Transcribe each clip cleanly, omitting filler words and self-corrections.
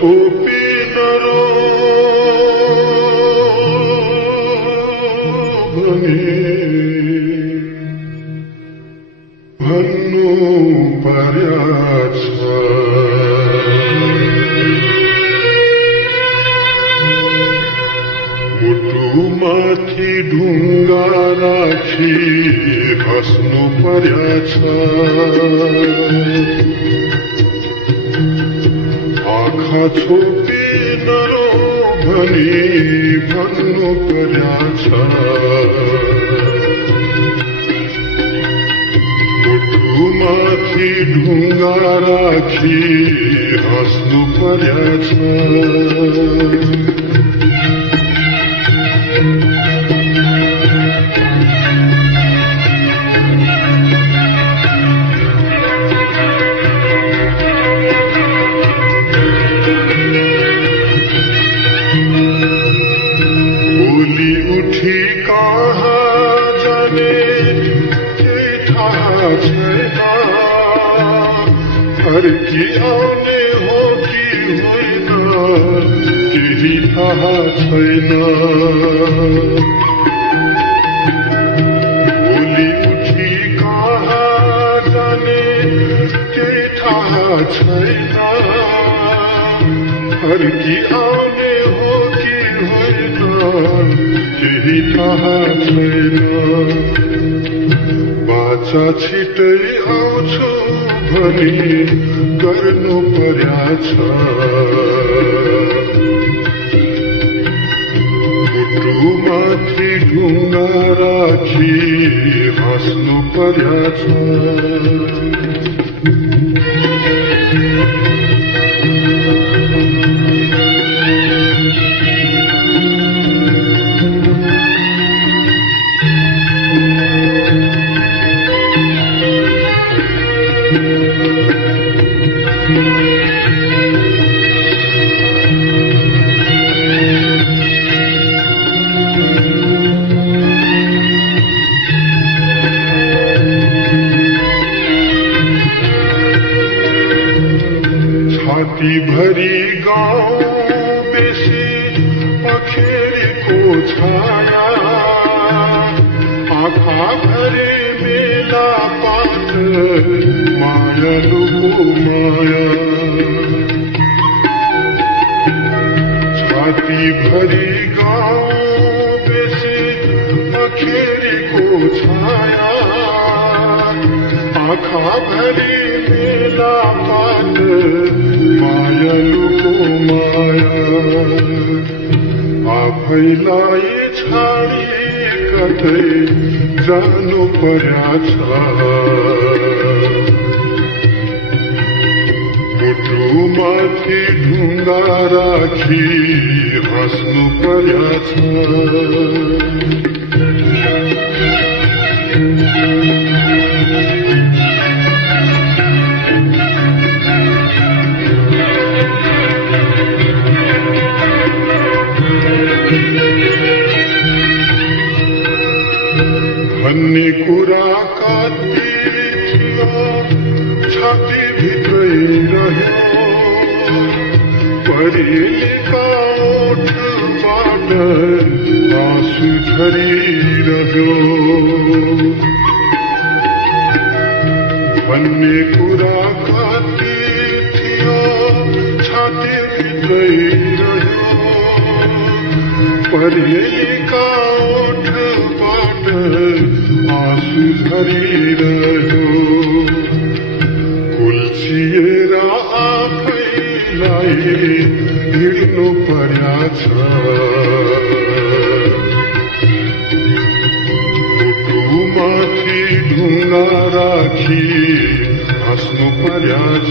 छोपिन रो भनी भन्नु पर्याछ। मुटुमाथि ढुङ्गा राखी हाँस्नु पर्याछ। आँखा छोपिन रो भनी भन्नु पर्याछ। मुटुमाथि ढुङ्गा राखी हाँस्नु पर्याछ। भोलि उठी कहाँ जाने केही थाहा छैन। फर्की आउने हो कि होइन केही थाहा छैन। भोलि उठी कहाँ जाने केही थाहा छैन। फर्की आउने हो कि होइन केही थाहा छैन। बाचा छिटै आउँछु भनी गर्नु पर्याछ। मुटुमाथि ढुङ्गा राखी हाँस्नु पर्याछ। छाती भरी गाउँ बेसी पखेरीको छाया। आँखा भरी मेला पात मायालुको माया। छाती भरी गाउँ बेसी पखेरीको छाया। आँखा भरी मेला पात मायालुको माया। आफैलाई छाडी कतै जानु पर्याछ। मुटुमाथि ढुङ्गा राखी हाँस्नु पर्याछ। भन्ने कुरा कति थियो छाती भित्रै रह्यो। परेलीका ओठबाट आँसु झरिरह्यो। भन्ने कुरा कति थियो छाती भित्रै रह्यो। परेलीका ओठबाट आँसु झरिरह्यो। कुल्चिएर आफैलाई हिँड्नु पर्याछ। मुटुमाथि ढुङ्गा राखी हाँस्नु पर्याछ।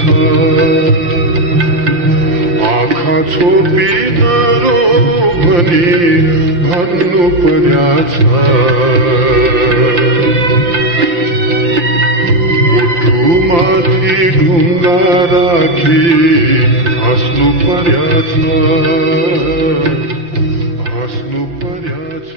आँखा छोपिन रो भनी भन्नु पर्याछ। मुटुमाथि ढुङ्गा राखी हाँस्नु पर्याछ। हाँस्नु पर्याछ।